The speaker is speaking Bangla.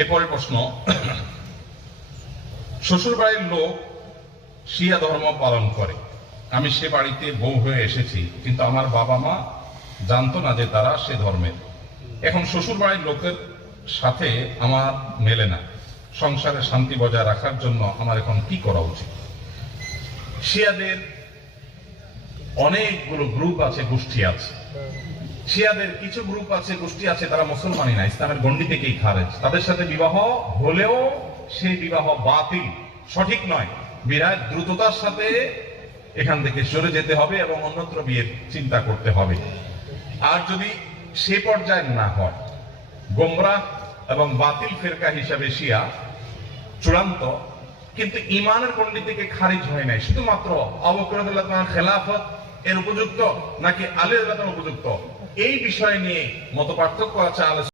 এরপরে প্রশ্ন, শ্বশুর বাড়ির লোক শিয়া ধর্ম পালন করে, আমি সে বাড়িতে বউ হয়ে এসেছি, কিন্তু আমার বাবা মা জানতো না যে তারা সে ধর্মের। এখন শ্বশুর বাড়ির লোকের সাথে আমার মেলে না, সংসারে শান্তি বজায় রাখার জন্য আমার এখন কি করা উচিত? শিয়াদের অনেকগুলো গ্রুপ আছে, গোষ্ঠী আছে। শিয়াদের কিছু গ্রুপ আছে, গোষ্ঠী আছে, তারা মুসলমানই না, ইসলামের গণ্ডি থেকেই খারেজ। তাদের সাথে বিবাহ হলেও সেই বিবাহ বাতিল, সঠিক নয়। বিরাট দ্রুততার সাথে এখান থেকে সরে যেতে হবে এবং অন্যত্র বিয়ের চিন্তা করতে হবে। আর যদি সে পর্যায়ে না হয়, গোমরাহ এবং বাতিল ফেরকা হিসাবে শিয়া চূড়ান্ত, কিন্তু ইমানের গণ্ডি থেকে খারিজ হয় নাই, শুধুমাত্র আবু বকর রাদিয়াল্লাহু তাআলার খেলাফত এর উপযুক্ত নাকি আলী রাদিয়াল্লাহু তাআলার উপযুক্ত, এই বিষয় নিয়ে মতপার্থক্য আছে।